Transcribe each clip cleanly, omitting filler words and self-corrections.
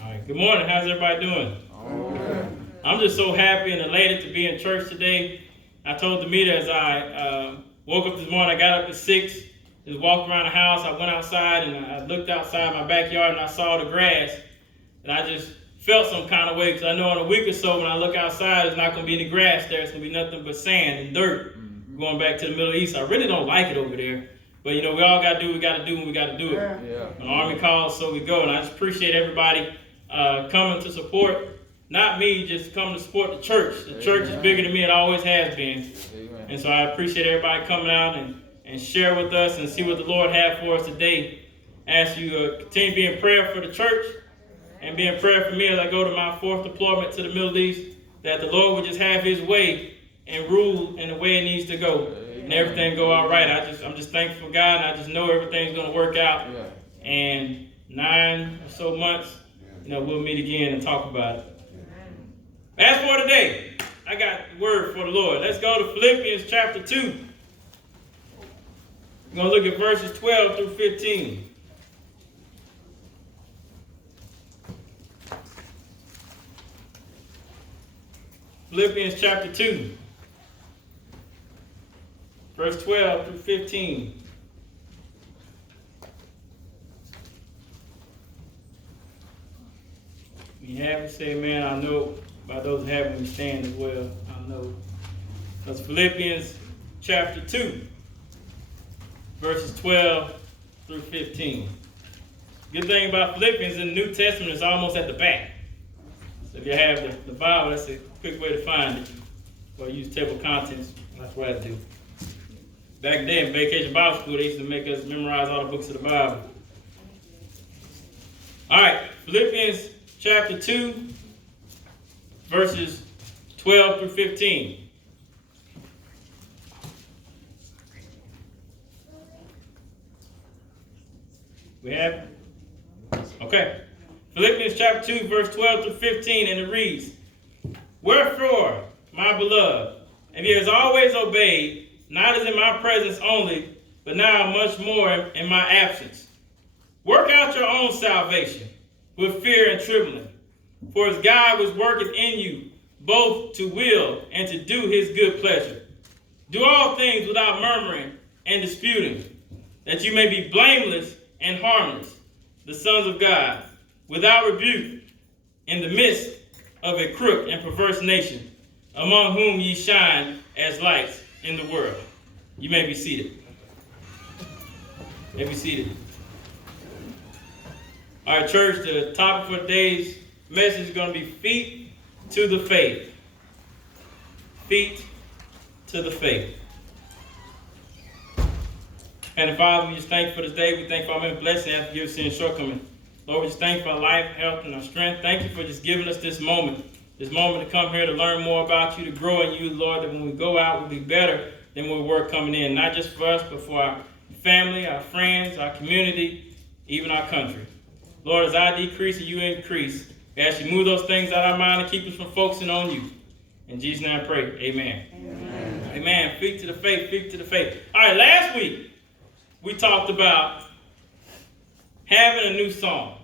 All right. Good morning. How's everybody doing? I'm just so happy and elated to be in church today. I told Demita as I woke up this morning, I got up at 6, just walked around the house. I went outside and I looked outside my backyard and I saw the grass. And I just felt some kind of way because I know in a week or so when I look outside, there's not going to be any grass there. It's going to be nothing but sand and dirt. Going back to the Middle East, I really don't like it over there. But, we all got to do what we got to do when we got to do it. Yeah. When the Army calls, so we go. And I just appreciate everybody coming to support. Not me, just coming to support the church. The church is bigger than me. It always has been. Amen. And so I appreciate everybody coming out and share with us and see what the Lord has for us today. I ask you to continue to be in prayer for the church and be in prayer for me as I go to my 4th deployment to the Middle East, that the Lord would just have his way and rule in the way it needs to go. Amen. And everything go out right. I'm just thankful for God, and I just know everything's going to work out. Yeah. And 9 or so months, we'll meet again and talk about it. As for today, I got the word for the Lord. Let's go to Philippians chapter 2. We're going to look at verses 12 through 15. Philippians chapter 2, verse 12 through 15. If you haven't, say amen. I know by those who haven't, we stand as well. I know. That's Philippians chapter 2, verses 12 through 15. Good thing about Philippians in the New Testament is almost at the back. So if you have the Bible, that's a quick way to find it. Or use table of contents. That's what I do. Back then, in Vacation Bible School, they used to make us memorize all the books of the Bible. All right, Philippians chapter 2, verses 12 through 15. We have it? Okay. Philippians chapter 2, verse 12 through 15, and it reads, "Wherefore, my beloved, if ye has always obeyed, not as in my presence only, but now much more in my absence, work out your own salvation with fear and trembling. For as God was working in you, both to will and to do his good pleasure. Do all things without murmuring and disputing, that you may be blameless and harmless, the sons of God, without rebuke, in the midst of a crooked and perverse nation, among whom ye shine as lights in the world." You may be seated. You may be seated. All right, church, the topic for today's message is going to be feet to the faith. Feet to the faith. And Father, we just thank you for this day. We thank you for all many blessings and forgive sin and shortcomings. Lord, we just thank you for our life, health, and our strength. Thank you for just giving us this moment to come here to learn more about you, to grow in you, Lord, that when we go out, we'll be better than when we were coming in. Not just for us, but for our family, our friends, our community, even our country. Lord, as I decrease and you increase, we ask you to move those things out of our mind and keep us from focusing on you. In Jesus' name I pray, amen. Amen. Amen. Feet to the faith, feet to the faith. All right, last week, we talked about having a new song.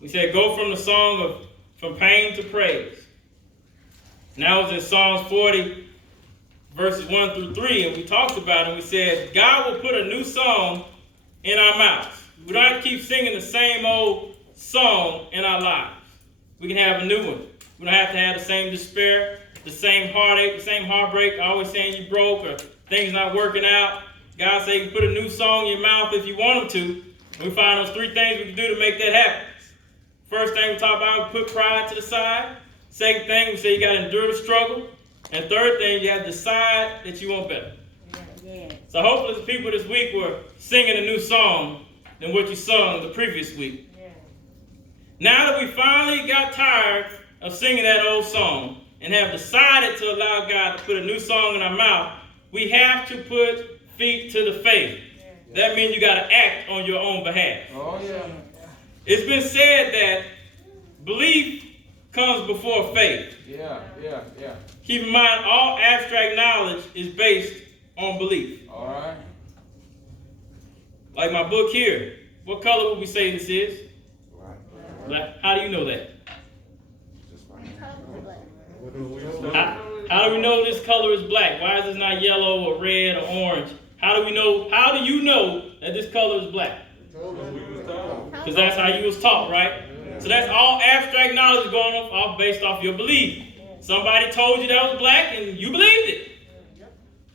We said go from the song from pain to praise. And that was in Psalms 40, verses 1 through 3. And we talked about it and we said God will put a new song in our mouths. We don't have to keep singing the same old song in our lives. We can have a new one. We don't have to have the same despair, the same heartache, the same heartbreak, always saying you broke or things not working out. God said you can put a new song in your mouth if you want him to. And we find those 3 things we can do to make that happen. First thing we talk about, we put pride to the side. Second thing, we say you got to endure the struggle. And third thing, you have to decide that you want better. Yeah. So hopefully the people this week were singing a new song than what you sung the previous week. Yeah. Now that we finally got tired of singing that old song and have decided to allow God to put a new song in our mouth, we have to put feet to the faith. Yeah. That means you got to act on your own behalf. Oh, yeah. It's been said that belief comes before faith. Yeah. Keep in mind, all abstract knowledge is based on belief. All right. Like my book here. What color would we say this is? Black. How do you know that? How do we know this color is black? Why is this not yellow or red or orange? How do we know? How do you know that this color is black? Because that's how you was taught, right? So that's all abstract knowledge going off based off your belief. Somebody told you that was black and you believed it.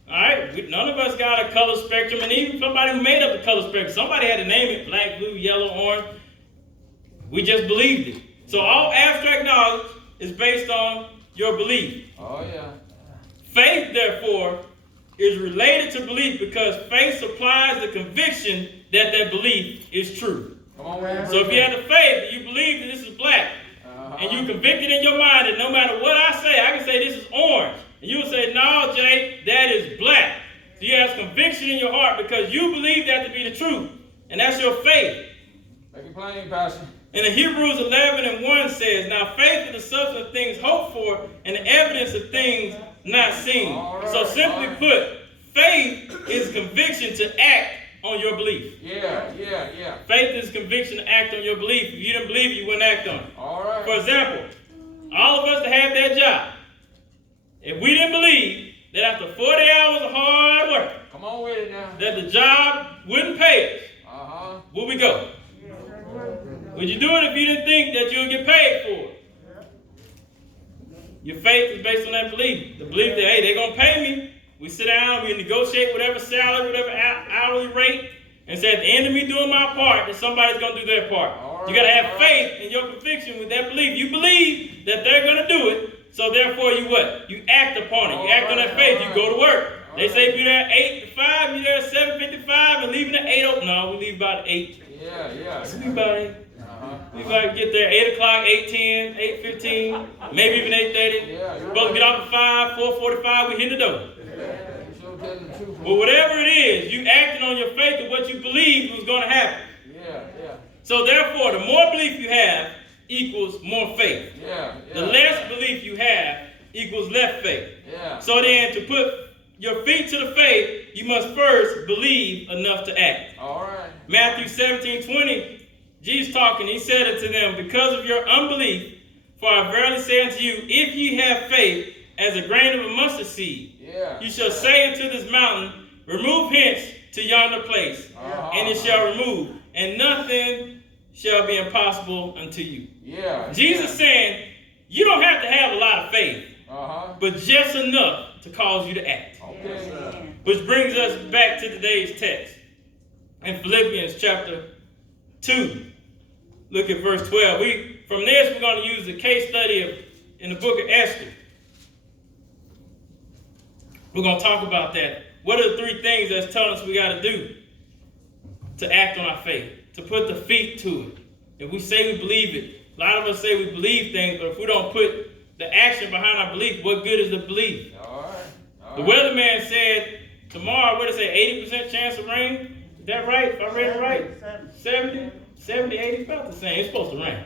All right? None of us got a color spectrum, and even somebody who made up the color spectrum, somebody had to name it black, blue, yellow, orange. We just believed it. So all abstract knowledge is based on your belief. Oh, yeah. Faith, therefore, is related to belief because faith supplies the conviction that that belief is true. Come on, man. So if you have the faith and you believe that this is black, and you convicted in your mind that no matter what I say, I can say this is orange. And you will say, no, Jay, that is black. So you have conviction in your heart because you believe that to be the truth. And that's your faith. Make it plain, Pastor. And in Hebrews 11:1 says, now faith is the substance of things hoped for and the evidence of things not seen. Right, so simply put, faith is conviction to act on your belief. Yeah. Faith is conviction to act on your belief. If you didn't believe it, you wouldn't act on it. All right. For example, all of us that have that job, if we didn't believe that after 40 hours of hard work, come on with it now, that the job wouldn't pay us, would we go? Would you do it if you didn't think that you would get paid for it? Your faith is based on that belief. The belief that, hey, they're going to pay me. We sit down, we negotiate whatever salary, whatever hourly rate, and say at the end of me doing my part, that somebody's going to do their part. Right, you got to have faith in your conviction with that belief. You believe that they're going to do it, so therefore you what? You act upon it. You act on that faith. You go to work. They say be there 8 to 5, you there 7:55, and leaving at 8. No, we leave about 8. Yeah. We leave about 8. We gotta get there 8 o'clock, 8:10, 8:15, maybe even 8:30. We're supposed to get off at 5, 4:45, we hit the door. But whatever it is, you acting on your faith of what you believed was going to happen. So therefore, the more belief you have equals more faith. The less belief you have equals less faith. So then, to put your feet to the faith, you must first believe enough to act. All right. Matthew 17:20, Jesus talking, he said unto them, because of your unbelief, for I verily say unto you, if ye have faith as a grain of a mustard seed, you shall say unto this mountain, remove hence to yonder place, and it shall remove, and nothing shall be impossible unto you. Jesus saying, you don't have to have a lot of faith, but just enough to cause you to act. Which brings us back to today's text. In Philippians chapter 2, look at verse 12. From this, we're going to use the case study in the book of Esther. We're going to talk about that. What are the 3 things that's telling us we got to do to act on our faith, to put the feet to it? If we say we believe it, a lot of us say we believe things, but if we don't put the action behind our belief, what good is the belief? The weatherman said tomorrow, what did it say, 80% chance of rain? Is that right? If I read it right? 70, 80, about the same. It's supposed to rain.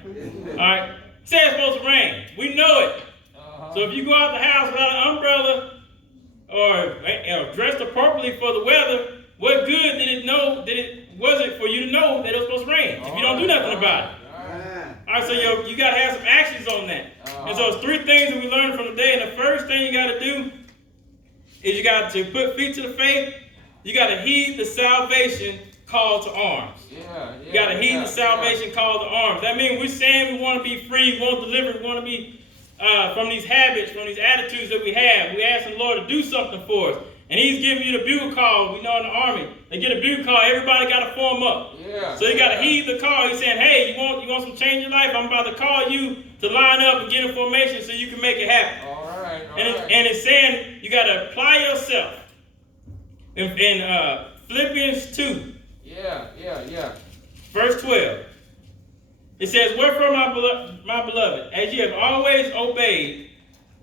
All right? It said it's supposed to rain. We know it. So if you go out the house without an umbrella or dressed appropriately for the weather, what good did it wasn't for you to know that it was supposed to rain if you don't do nothing about it? All right, so you got to have some actions on that. And so it's 3 things that we learned from today. And the first thing you got to do is you got to put feet to the faith. You got to heed the salvation call to arms. You got to heed the salvation call to arms. That means we're saying we want to be free, we want to deliver, we want to be from these habits, from these attitudes that we have. We ask the Lord to do something for us. And he's giving you the bugle call. We know in the army, they get a bugle call, everybody got to form up. So you got to heed the call. He's saying, hey, you want some change in life? I'm about to call you to line up and get in formation so you can make it happen. And it's saying you got to apply yourself. In Philippians 2, verse 12, it says, wherefore, my beloved, as ye have always obeyed,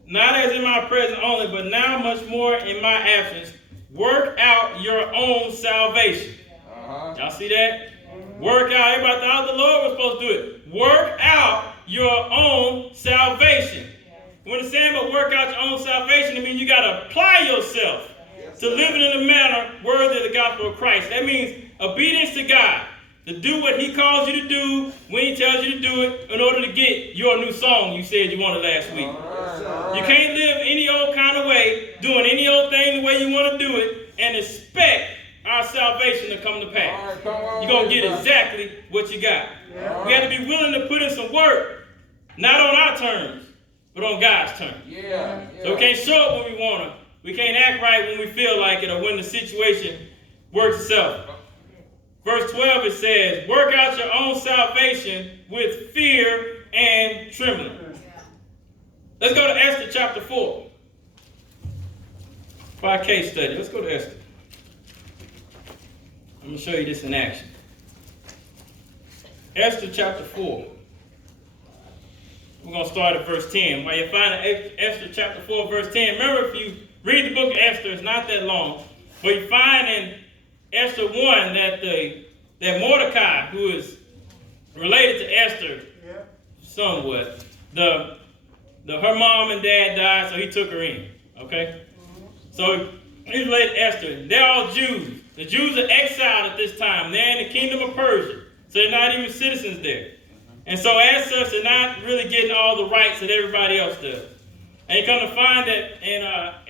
not as in my presence only, but now much more in my absence, work out your own salvation. Y'all see that? Work out. Everybody thought the Lord was supposed to do it. Work out your own salvation. When it's saying about work out your own salvation, it means you got to apply yourself to living in a manner worthy of the gospel of Christ. That means obedience to God. to do what he calls you to do when he tells you to do it in order to get your new song you said you wanted last week. You can't live any old kind of way, doing any old thing the way you want to do it, and expect our salvation to come to pass. You're going to get exactly what you got. We have to be willing to put in some work, not on our terms, but on God's terms. So we can't show up when we want to. We can't act right when we feel like it or when the situation works itself. Verse 12, it says, work out your own salvation with fear and trembling. Let's go to Esther chapter 4. For our case study. Let's go to Esther. I'm going to show you this in action. Esther chapter 4. We're going to start at verse 10. While you're finding Esther chapter 4, verse 10, remember if you read the book of Esther, it's not that long, but you find in Esther 1 that Mordecai, who is related to Esther somewhat, her mom and dad died, so he took her in. Okay? So he's related to Esther. They're all Jews. The Jews are exiled at this time. They're in the kingdom of Persia. So they're not even citizens there. And so as such, they're not really getting all the rights that everybody else does. And you come to find that in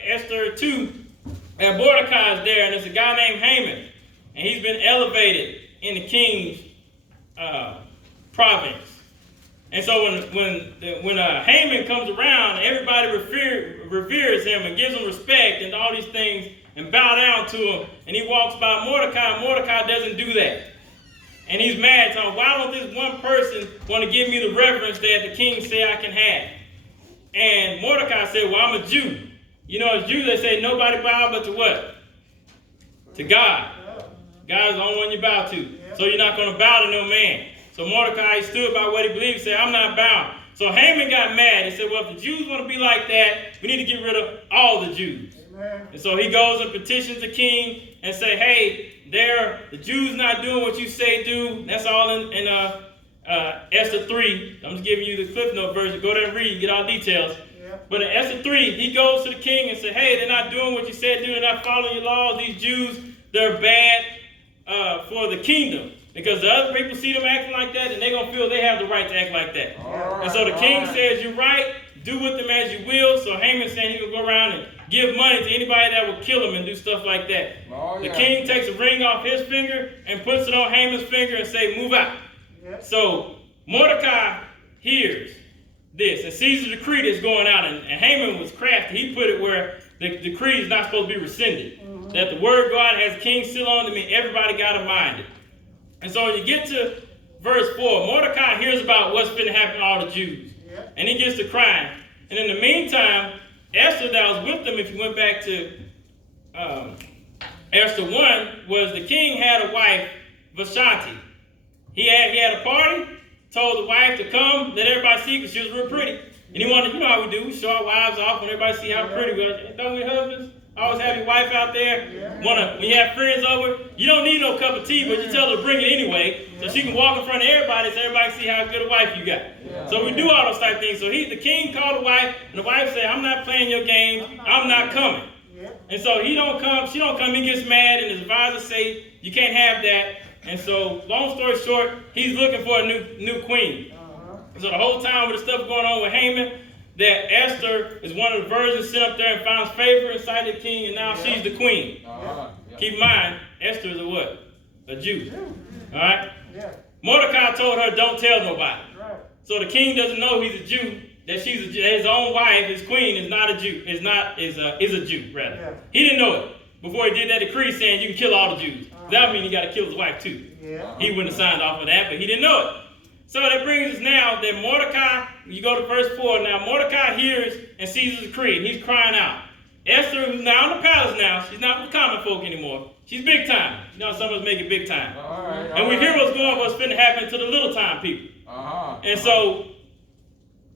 Esther 2, that Mordecai is there, and there's a guy named Haman. And he's been elevated in the king's province. And so when Haman comes around, everybody reveres him and gives him respect and all these things and bow down to him. And he walks by Mordecai, and Mordecai doesn't do that. And he's mad. So why don't this one person want to give me the reverence that the king said I can have? And Mordecai said, well, I'm a Jew. You know, as Jews, they say nobody bow but to what? To God. God is the only one you bow to. So you're not going to bow to no man. So Mordecai stood by what he believed, said, I'm not bowing. So Haman got mad. He said, well, if the Jews want to be like that, we need to get rid of all the Jews. Amen. And so he goes and petitions the king and say, hey, the Jews not doing what you say do. That's all in Esther 3. I'm just giving you the Cliff Note version. Go there and read, get all details. Yeah. But in Esther 3, he goes to the king and says, hey, they're not doing what you said do. They're not following your laws. These Jews, they're bad for the kingdom. Because the other people see them acting like that, and they're going to feel they have the right to act like that. And so the king says, you're right. Do with them as you will. So Haman saying he will go around and give money to anybody that will kill him and do stuff like that. The king takes a ring off his finger and puts it on Haman's finger and say, move out. So Mordecai hears this and sees the decree that's going out. And Haman was crafty. He put it where the decree is not supposed to be rescinded. That the word go out has king's seal on it, everybody got to mind it. And so when you get to verse 4, Mordecai hears about what's going to happen to all the Jews. And he gets to crying. And in the meantime, Esther that was with them, if you went back to Esther 1, was the king had a wife, Vashti. He had a party, told the wife to come, let everybody see because she was real pretty. And he wanted, you know how we do, we show our wives off when everybody see how pretty we are. Don't we, husbands? Always have your wife out there. When you have friends over, you don't need no cup of tea, but you tell her to bring it anyway, so she can walk in front of everybody so everybody can see how good a wife you got. So we do all those type of things. So the king called the wife, and the wife said, I'm not playing your games, I'm not coming. And so he don't come, she don't come, he gets mad, and his advisors say, you can't have that. And so, long story short, he's looking for a new queen. So the whole time with the stuff going on with Haman, that Esther is one of the virgins sent up there and finds favor inside the king, and now she's the queen. Keep in mind, Esther is a what? A Jew. All right? Mordecai told her, don't tell nobody. So the king doesn't know he's a Jew, that she's a Jew. His own wife, his queen, is not a Jew. Is a Jew, rather. He didn't know it before he did that decree saying you can kill all the Jews. That would mean he got to kill his wife too. He wouldn't have signed off on that, but he didn't know it. So that brings us now that Mordecai, you go to verse 4, now Mordecai hears and sees the decree, and he's crying out. Esther, who's now in the palace now, she's not with common folk anymore. She's big time. You know, some of us make it big time. And we hear what's finna happen to the little time people. And so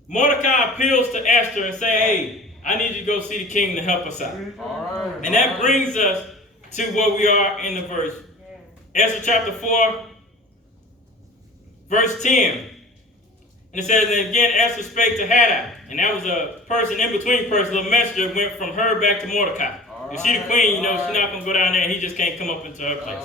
Mordecai appeals to Esther and say, hey, I need you to go see the king to help us out. And that brings us to where we are in the verse. Esther chapter 4, verse 10. And it says, and again, Esther spake to Hadad. And that was a person, in between person, a messenger went from her back to Mordecai. If she the queen, you know, she's not going to go down there and he just can't come up into her place.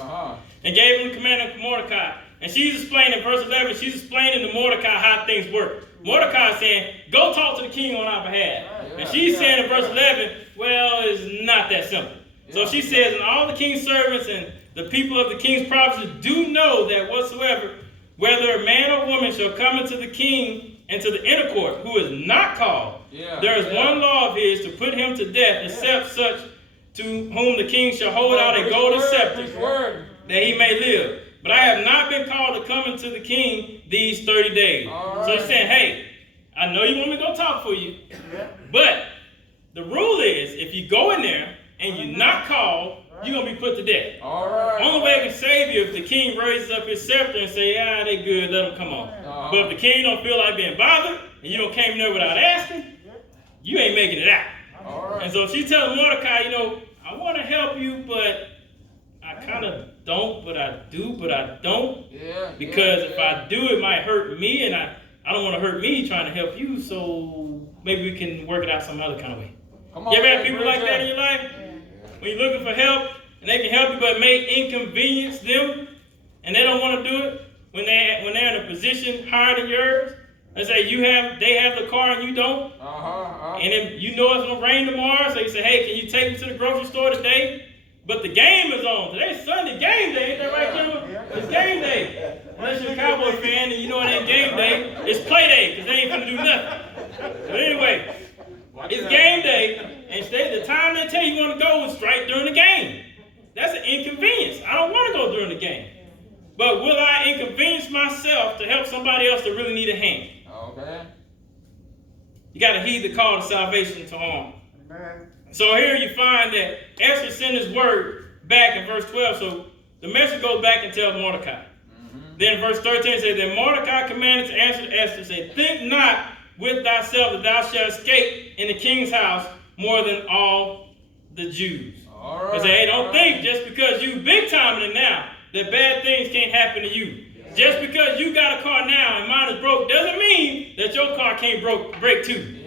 And gave him the command of Mordecai. And she's explaining, verse 11, she's explaining to Mordecai how things work. Mordecai is saying, go talk to the king on our behalf. And she's saying in verse 11, well, it's not that simple. So she says, and all the king's servants and the people of the king's provinces do know that whatsoever, whether a man or woman shall come into the king and to the inner court, who is not called, there is one law of his to put him to death, except such to whom the king shall hold out a golden scepter, that he may live. But I have not been called to come into the king these 30 days. So he's saying, hey, I know you want me to go talk for you, but the rule is, if you go in there and you're not called, you're going to be put to death. Only way I can save you if the king raises up his scepter and say, ah, they good, let them come on. But if the king don't feel like being bothered, and you don't came there without asking, you ain't making it out. And so she's telling Mordecai, I want to help you, but I kind of don't, but I do, but I don't. Because if I do, it might hurt me, and I don't want to hurt me trying to help you, so maybe we can work it out some other kind of way. You ever had people like that in your life? When you're looking for help, and they can help you, but may inconvenience them, and they don't want to do it when they're in a position higher than yours. Let's say they have the car and you don't, and then you know it's gonna rain tomorrow, so you say, hey, can you take me to the grocery store today? But the game is on. Today's Sunday, game day, ain't that right, gentlemen? It's game day. Unless you're a Cowboy fan and you know it ain't game day, it's play day, because they ain't gonna do nothing. But anyway, it's game day, and the time they tell you want to go is right during the game. That's an inconvenience. I don't want to go during the game. But will I inconvenience myself to help somebody else that really need a hand? You got to heed the call to salvation to arm. So here you find that Esther sent his word back in verse 12. So the message goes back and tells Mordecai. Then verse 13 says, then Mordecai commanded to answer to Esther, say, think not with thyself that thou shalt escape in the king's house more than all the Jews. He said, hey, don't think just because you big timing it now that bad things can't happen to you. Just because you got a car now and mine is broke doesn't mean that your car can't break too.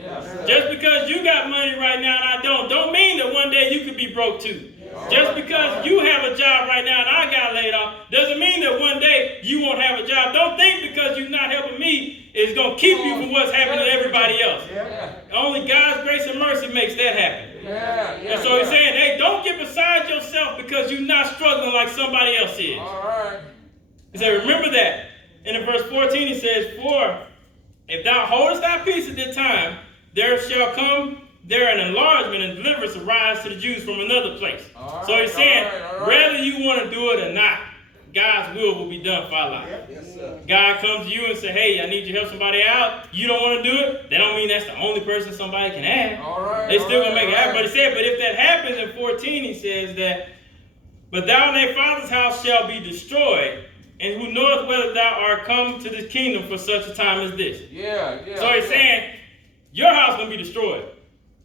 Just because you got money right now and I don't mean that one day you could be broke too. Just because you have a job right now and I got laid off doesn't mean that one day you won't have a job. Don't think because you're not helping me is going to keep you from what's happening to everybody else. Only God's grace and mercy makes that happen. And so he's saying, hey, don't get beside yourself because you're not struggling like somebody else is. He said, remember that. And in verse 14 he says, for if thou holdest thy peace at this time, there shall come there an enlargement and deliverance arise to the Jews from another place. So he's saying, whether you want to do it or not, God's will be done for our life. God comes to you and says, hey, I need you to help somebody out. You don't want to do it. That don't mean that's the only person somebody can have. They still going to make it happen. But he said, but if that happens in 14, he says that, but thou and thy father's house shall be destroyed, and who knoweth whether thou art come to this kingdom for such a time as this. So he's saying, your house going to be destroyed.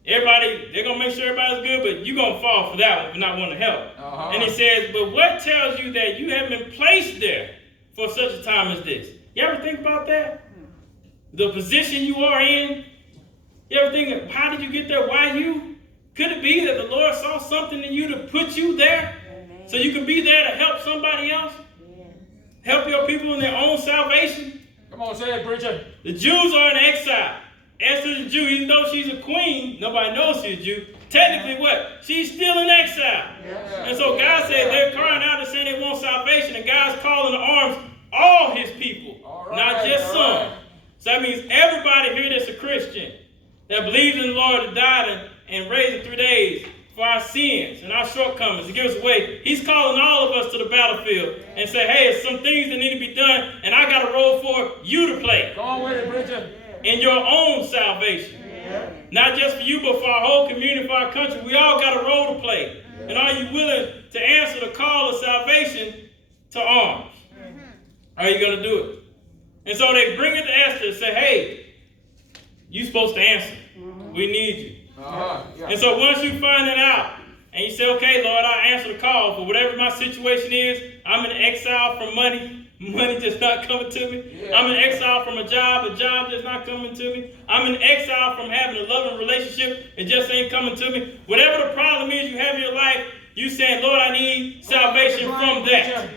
Everybody, they're going to make sure everybody's good, but you're going to fall for that one for not wanting to help. And he says, but what tells you that you have been placed there for such a time as this? You ever think about that? The position you are in? You ever think, how did you get there? Why you? Could it be that the Lord saw something in you to put you there so you can be there to help somebody else? Help your people in their own salvation? Come on, say it, preacher. The Jews are in exile. Esther's a Jew, even though she's a queen, nobody knows she's a Jew. Technically what? She's still in exile. And so God said they're crying out and saying they want salvation, and God's calling to arms all his people, not just some. So that means everybody here that's a Christian, that believes in the Lord, that died and raised in 3 days for our sins and our shortcomings to give us away. He's calling all of us to the battlefield and say, hey, there's some things that need to be done, and I got a role for you to play. Go on with it, preacher. In your own salvation. Not just for you, but for our whole community, for our country. We all got a role to play. And are you willing to answer the call of salvation to arms? Are you going to do it? And so they bring it to Esther and say, hey, you're supposed to answer. We need you. And so once you find it out, and you say, okay, Lord, I'll answer the call for whatever my situation is. I'm in exile from money. Money just not coming to me. I'm in exile from a job just not coming to me. I'm in exile from having a loving relationship. It just ain't coming to me. Whatever the problem is you have in your life, you saying, Lord, I need salvation from that.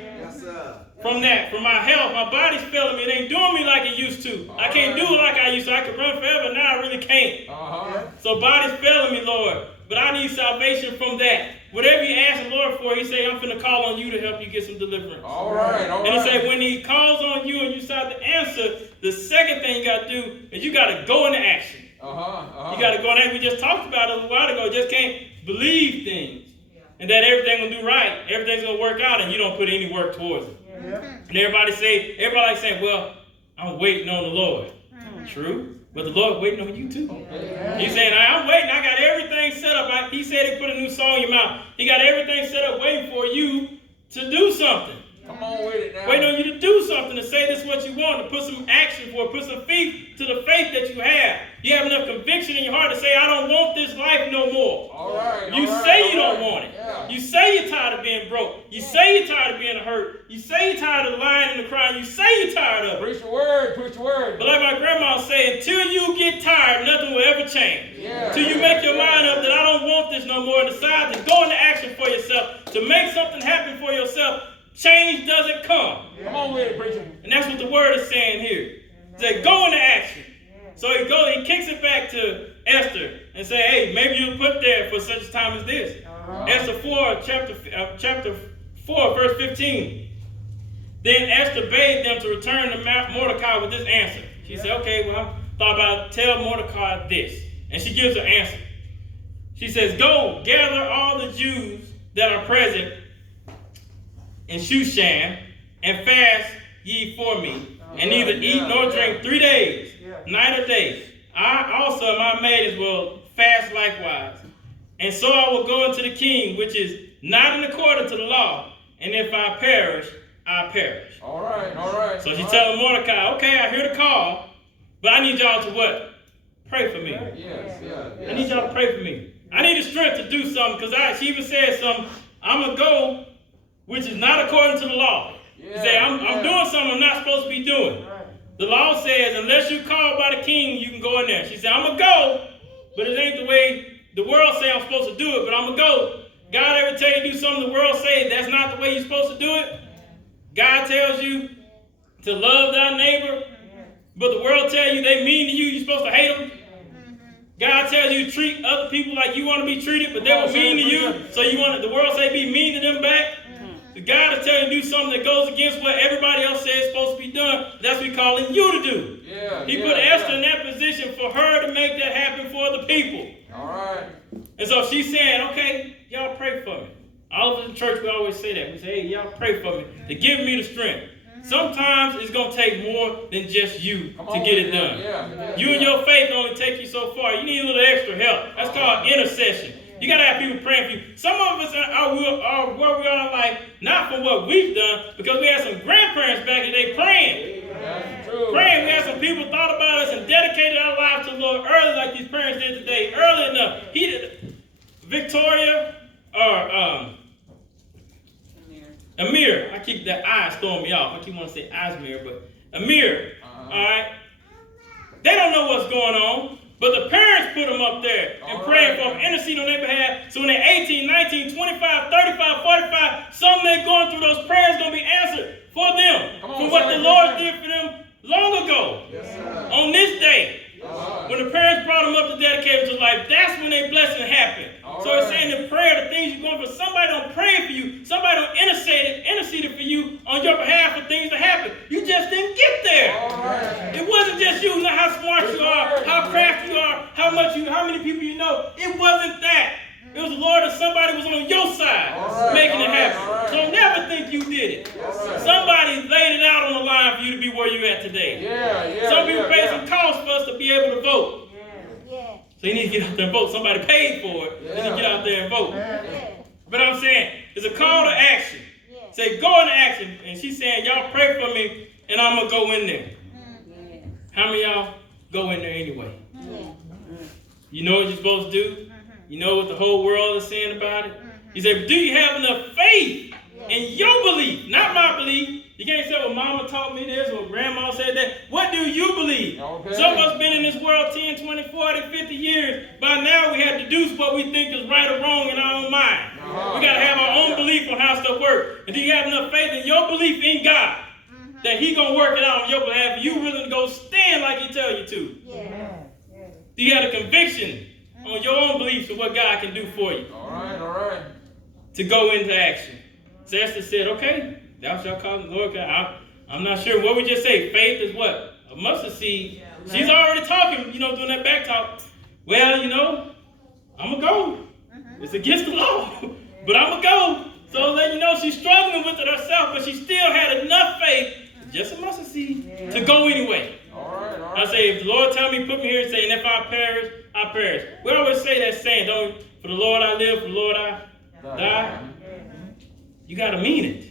from that, from my health. My body's failing me. It ain't doing me like it used to. I can't do it like I used to. I could run forever. Now I really can't. So body's failing me, Lord. But I need salvation from that. Whatever you ask the Lord for, he say, I'm finna call on you to help you get some deliverance. All right. And he said, when he calls on you and you start to answer, the second thing you got to do is you got to go into action. You got to go in action. We just talked about it a while ago. Just can't believe things. And that everything will do right. Everything's going to work out and you don't put any work towards it. And everybody like saying, well, I'm waiting on the Lord. True. But the Lord waiting on you too. He's saying, I'm waiting. I got everything set up. He said he put a new song in your mouth. He got everything set up waiting for you to do something. Come on with it now. Waiting on you to do something, to say this is what you want, to put some action for it, put some faith to the faith that you have. You have enough conviction in your heart to say, I don't want this life no more. You say you don't want it. Yeah. You say you're tired of being broke. You say you're tired of being hurt. You say you're tired of the lying and the crying. You say you're tired of it. Preach the word. Preach the word. But like my grandma said, until you get tired, nothing will ever change. Yeah. Till you make your mind up that I don't want this no more and decide to go into action for yourself, to make something happen for yourself, change doesn't come. Come on with it, preacher. And that's what the word is saying here. It says, go into action. So he kicks it back to Esther and say, hey, maybe you'll put there for such a time as this. Esther 4, chapter 4, verse 15. Then Esther bade them to return to Mordecai with this answer. She said, okay, well, I thought about tell Mordecai this. And she gives her answer. She says, go, gather all the Jews that are present in Shushan, and fast ye for me, and neither eat nor drink 3 days, night or day. I also and my maidens will fast likewise. And so I will go unto the king, which is not in accordance to the law, and if I perish, I perish. All right. So she's telling Mordecai, okay, I hear the call, but I need y'all to what? Pray for me. Yes. I need y'all to pray for me. I need the strength to do something, because she even said something, I'm going to go, which is not according to the law. He said, I'm doing something I'm not supposed to be doing. The law says, unless you're called by the king, you can go in there. She said, I'm going to go, but it ain't the way the world say I'm supposed to do it, but I'm going to go. God ever tell you to do something the world say that's not the way you're supposed to do it? God tells you to love thy neighbor, but the world tell you they mean to you, you're supposed to hate them. God tells you to treat other people like you want to be treated, but they were mean to you, so you want the world say be mean to them back. God is telling you to do something that goes against what everybody else says is supposed to be done. That's what he's calling you to do. He put Esther in that position for her to make that happen for the people. All right. And so she's saying, okay, y'all pray for me. All of us in church, we always say that. We say, hey, y'all pray for me to give me the strength. Sometimes it's going to take more than just you to get it done. You and your faith only take you so far. You need a little extra help. That's called intercession. You got to have people praying for you. Some of us are where we are in life, not for what we've done, because we had some grandparents back in the day praying. Praying. We had some people thought about us and dedicated our lives to the Lord early like these parents did today. Early enough. He did. Victoria or Amir. I keep that eyes throwing me off. I keep wanting to say Asmir, but Amir. All right. They don't know what's going on. But the parents put them up there and praying for them, interceding on their behalf. So when they're 18, 19, 25, 35, 45, something they're going through, those prayers going to be answered for them. For what the Lord did for them long ago. On this day, when the parents brought them up to dedicate them to life, that's when their blessing happened. So it's saying in prayer, the things you're going for, somebody don't pray for you. Somebody don't intercede for you on your behalf for things to happen. You just didn't get there. It wasn't just you, not how smart you are, how crafty you are, how many people you know. It wasn't that. It was the Lord and somebody was on your side making it happen. So never think you did it. Somebody laid it out on the line for you to be where you're at today. Some people pay some cost for us to be able to vote. So you need to get out there and vote. Somebody paid for it. You need to get out there and vote. But I'm saying, it's a call to action. Say, go into action. And she's saying, y'all pray for me, and I'm going to go in there. How many of y'all go in there anyway? You know what you're supposed to do? You know what the whole world is saying about it? He said, but do you have enough faith in your belief? Not my belief. You can't say, well, mama taught me this or grandma said that. What do you believe? Some of us been in this world 10, 20, 40, 50 years. By now we have deduced what we think is right or wrong in our own mind. We got to have our own belief on how how stuff works. And do you have enough faith in your belief in God that He gonna work it out on your behalf? You willing to go stand like He tell you to? Yeah. Do you have a conviction on your own beliefs of what God can do for you? All right. To go into action. So Esther said, okay, thou shalt call the Lord God. I'm not sure. What we just say? Faith is what? A mustard seed. Yeah, she's already talking, doing that back talk. Well, I'm going to go. It's against the law. But I'm going to go. So let you know she's struggling with it herself, but she still had enough faith, just a mustard seed, to go anyway. All right. I say, if the Lord tell me, put me here and say, and if I perish, I perish. We always say that saying, don't, for the Lord I live, for the Lord I die. You got to mean it.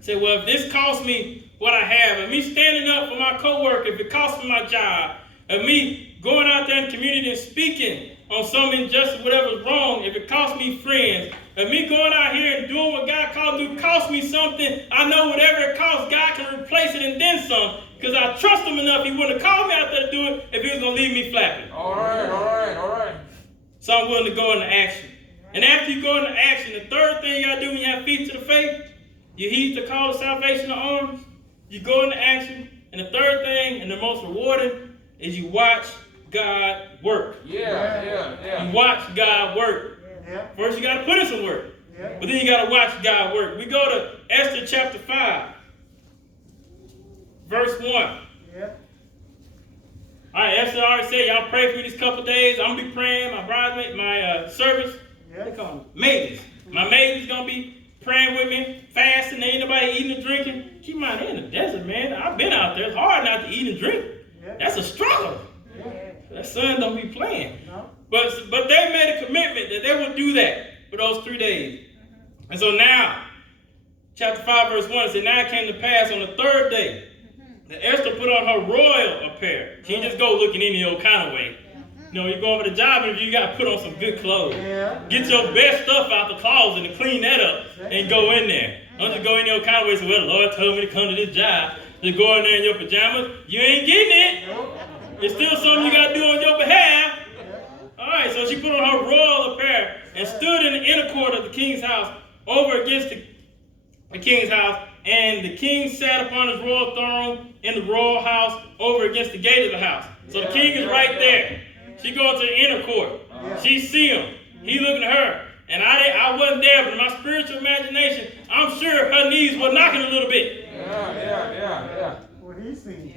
Say, well, if this costs me what I have, and me standing up for my coworker, if it costs me my job, and me going out there in the community and speaking on some injustice, whatever's wrong, if it costs me friends, and me going out here and doing what God called to do costs me something, I know whatever it costs, God can replace it and then some, because I trust Him enough. He wouldn't have called me out there to do it if He was going to leave me flapping. All right. So I'm willing to go into action. And after you go into action, the third thing you got to do when you have feet to the faith, you heed the call of salvation of arms, you go into action, and the third thing, and the most rewarding, is you watch God work. Yeah. You watch God work. Yeah. First, you got to put in some work. Yeah. But then you got to watch God work. We go to Esther chapter 5, verse 1. Yeah. All right, Esther already said, y'all pray for me these couple days. I'm going to be praying. My bridesmaid, my servants, they call them maidens. My maidens going to be praying with me, fasting. Ain't nobody eating and drinking. Keep in mind, they're in the desert, man. I've been out there. It's hard not to eat and drink. Yeah. That's a struggle. Yeah. That sun don't be playing. No. But they made a commitment that they would do that for those 3 days. And so now, chapter 5, verse 1, it said, now it came to pass on the third day that Esther put on her royal apparel. She didn't just go looking any old kind of way. You go over the job interview, you got to put on some good clothes. Yeah. Get your best stuff out the closet and clean that up and go in there. Don't just go in your kind of way and say, well, the Lord told me to come to this job. Just go in there in your pajamas. You ain't getting it. Nope. It's still something you got to do on your behalf. All right, so she put on her royal apparel and stood in the inner court of the king's house over against the king's house. And the king sat upon his royal throne in the royal house over against the gate of the house. So the king is right there. She goes to the inner court. She see him. He looking at her. And I wasn't there, but in my spiritual imagination, I'm sure her knees were knocking a little bit. Yeah. What he seen.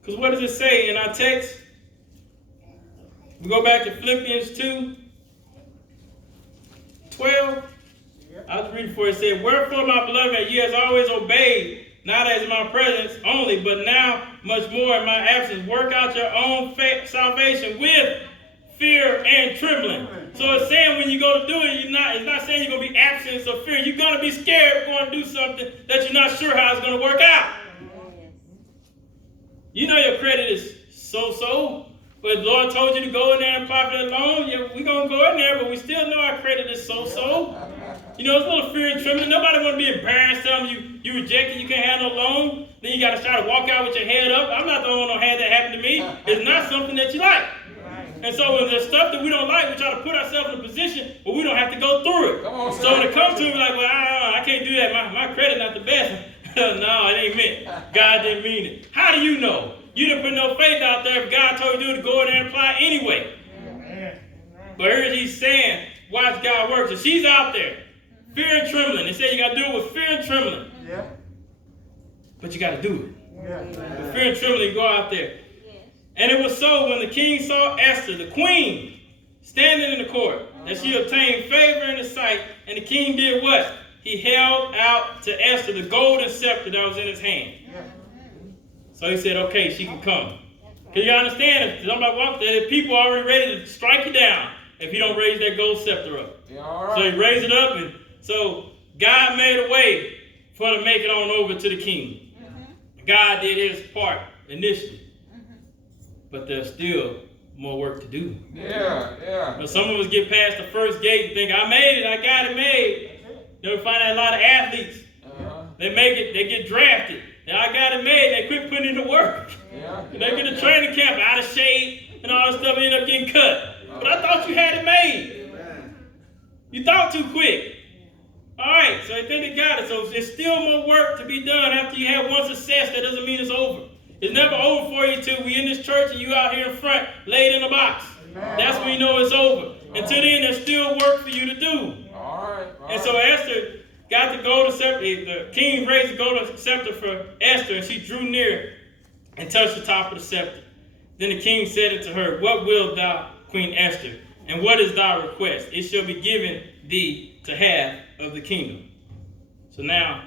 Because what does it say in our text? We go back to Philippians 2:12. I'll read it for you. It said, wherefore, my beloved, ye has always obeyed, not as in my presence only, but now much more in my absence. Work out your own salvation with fear and trembling. So it's saying when you go to do it, it's not saying you're going to be absent of fear. You're going to be scared going to do something that you're not sure how it's going to work out. You know your credit is so-so, but the Lord told you to go in there and apply for that loan. Yeah, we're going to go in there, but we still know our credit is so-so. It's a little fear and trembling. Nobody want to be embarrassed telling you rejected, you can't have no loan. Then you got to try to walk out with your head up. I'm not the only one who had that happen to me. It's not something that you like. And so when there's stuff that we don't like, we try to put ourselves in a position where we don't have to go through it. So when it comes to it, we're like, well, I can't do that. My credit not the best. No, it ain't meant. God didn't mean it. How do you know? You didn't put no faith out there if God told you to go in there and apply anyway. But here he's saying, watch God work. So she's out there. Fear and trembling. They say you got to do it with fear and trembling. Yeah. But you got to do it. Yeah. With fear and trembling, you go out there. And it was so when the king saw Esther, the queen, standing in the court, that she obtained favor in his sight. And the king did what? He held out to Esther the golden scepter that was in his hand. Yeah. So he said, okay, she can come. Can you understand? If somebody walked there, the people are already ready to strike you down if you don't raise that gold scepter up. So he raised it up, and so God made a way for her to make it on over to the king. God did his part initially. But there's still more work to do. But some of us get past the first gate and think, I made it, I got it made. Then we find out a lot of athletes. They make it, they get drafted. And I got it made, they quit putting in the work. They get to training camp out of shape and all that stuff, and end up getting cut. But I thought you had it made. You thought too quick. All right, so they think they got it. So there's still more work to be done after you have one success. That doesn't mean it's over. It's never over for you till we in this church and you out here in front, laid in a box. That's when you know it's over. Until then, there's still work for you to do. All right. And so Esther got the golden scepter. The king raised the golden scepter for Esther, and she drew near and touched the top of the scepter. Then the king said unto her, What wilt thou, Queen Esther? And what is thy request? It shall be given thee to half of the kingdom. So now,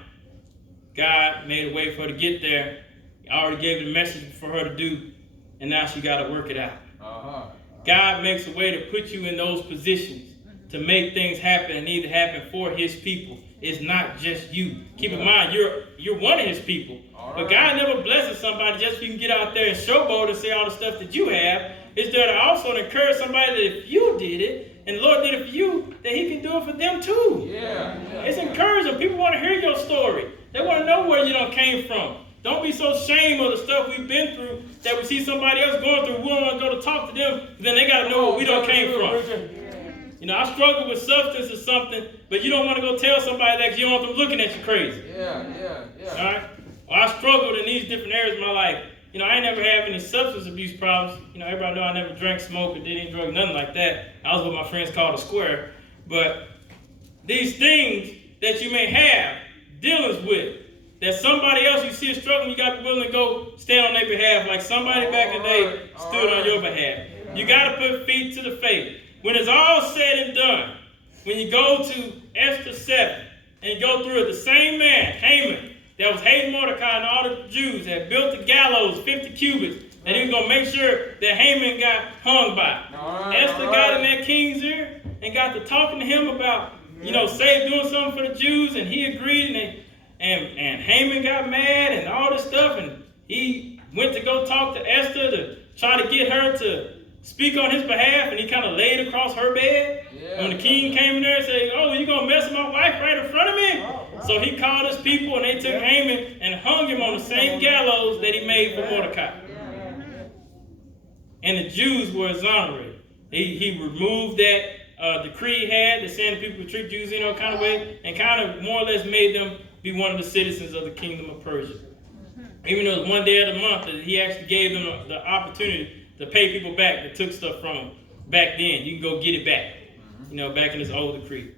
God made a way for her to get there. He already gave her the message for her to do, and now she got to work it out. God makes a way to put you in those positions to make things happen and need to happen for his people. It's not just you. Keep in mind, you're one of his people. But God never blesses somebody just so you can get out there and showboat and say all the stuff that you have. It's there to also encourage somebody that if you did it, and the Lord did it for you, that he can do it for them too. It's encouraging. People want to hear your story. They want to know where you done came from. Don't be so ashamed of the stuff we've been through that we see somebody else going through. We don't want to go to talk to them. Then they got to know where we done came from. You know, I struggle with substance or something, but you don't want to go tell somebody that because you don't want them looking at you crazy. All right? Well, I struggled in these different areas of my life. You know, I ain't never had any substance abuse problems. You know, everybody know I never drank, smoked, or did any drugs, nothing like that. I was what my friends called a square. But these things that you may have dealings with, that somebody else you see is struggling, you got to be willing to go stand on their behalf like somebody back in the day stood on your behalf. You got to put feet to the faith. When it's all said and done, when you go to Esther 7 and you go through it, the same man, Haman, that was hating Mordecai and all the Jews, had built the gallows 50 cubits, that he was going to make sure that Haman got hung by. Esther got in that king's ear and got to talking to him about, you know, doing something for the Jews, and he agreed, and Haman got mad and all this stuff, and he went to go talk to Esther to try to get her to speak on his behalf, and he kind of laid across her bed. When the king came in there and said, oh, you going to mess with my wife right in front of me? So he called his people, and they took Haman and hung him on the same gallows that he made for Mordecai. And the Jews were exonerated. He removed that decree he had that saying people could treat Jews in no kind of way, and kind of more or less made them be one of the citizens of the kingdom of Persia. Even though it was one day of the month that he actually gave them the opportunity to pay people back that took stuff from them back then. You can go get it back, you know, back in this old decree.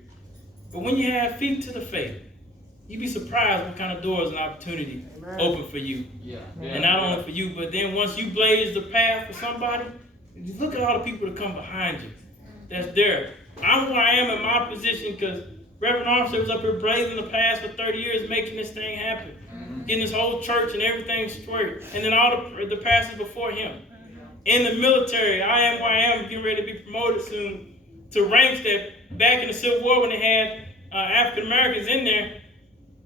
But when you have feet to the faith, you'd be surprised what kind of doors and opportunity open for you. And not only for you, but then once you blaze the path for somebody, look at all the people that come behind you. That's there. I'm where I am in my position because Reverend Armstead was up here blazing the path for 30 years, making this thing happen. Getting this whole church and everything straight. And then all the pastors before him. In the military, I am where I am, getting ready to be promoted soon to ranks that back in the Civil War when they had African Americans in there,